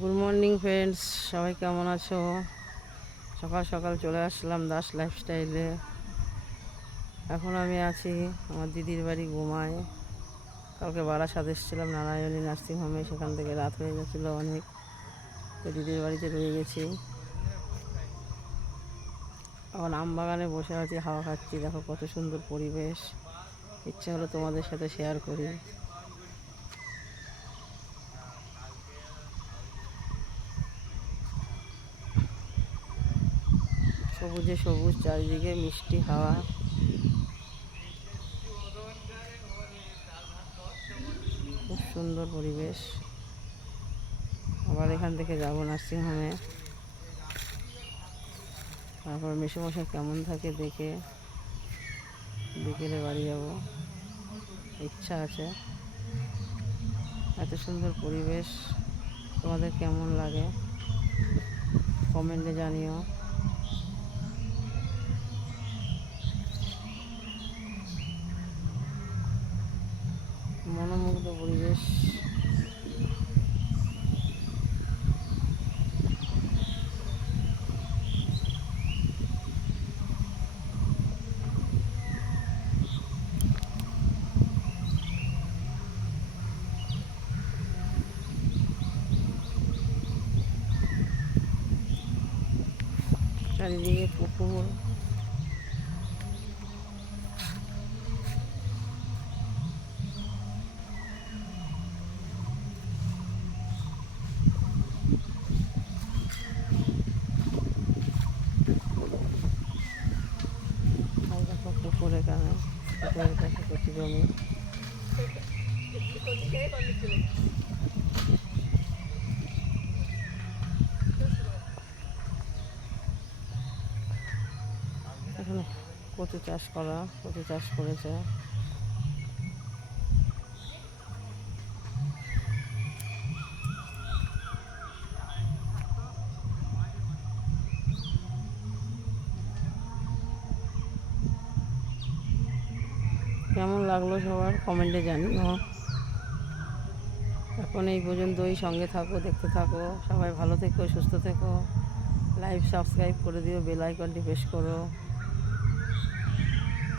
Good morning friends, সবাই কেমন আছো? সকাল সকাল চলে আসলাম দাস লাইফস্টাইলে। এখন আমি আছি আমার দিদির বাড়ি গোমায়। কালকে বারাসাত এসেছিলাম নারায়ণী নার্সিংহোমে, সেখান থেকে রাত হয়ে গেছিলো অনেক, তো দিদির বাড়িতে রয়ে গেছি। এখন আম বাগানে বসে আছি, হাওয়া খাচ্ছি। দেখো কত সুন্দর পরিবেশ, ইচ্ছে হলো তোমাদের সাথে শেয়ার করি। সবুজে সবুজ, চারিদিকে মিষ্টি হাওয়া। খুব সুন্দর পরিবেশ। আবার এখান থেকে যাব নার্সিংহোমে, তারপর মেসোমশাই কেমন থাকে দেখে বিকেলে বাড়ি যাব, ইচ্ছা আছে। এত সুন্দর পরিবেশ তোমাদের কেমন লাগে কমেন্টে জানিও। মনোমুগ্ধ পরিবেশ। চারিদিকে পুকুর, পুকুর এখানে, পুকুরের কাছে কচি জমি। এখানে কচু চাষ করেছে। কেমন লাগলো সবার কমেন্টে জানিও। এখন এই পর্যন্তই, সঙ্গে থাকো, দেখতে থাকো। সবাই ভালো থেকো, সুস্থ থেকো। লাইভ সাবস্ক্রাইব করে দিও, বেল আইকনটি প্রেস করো।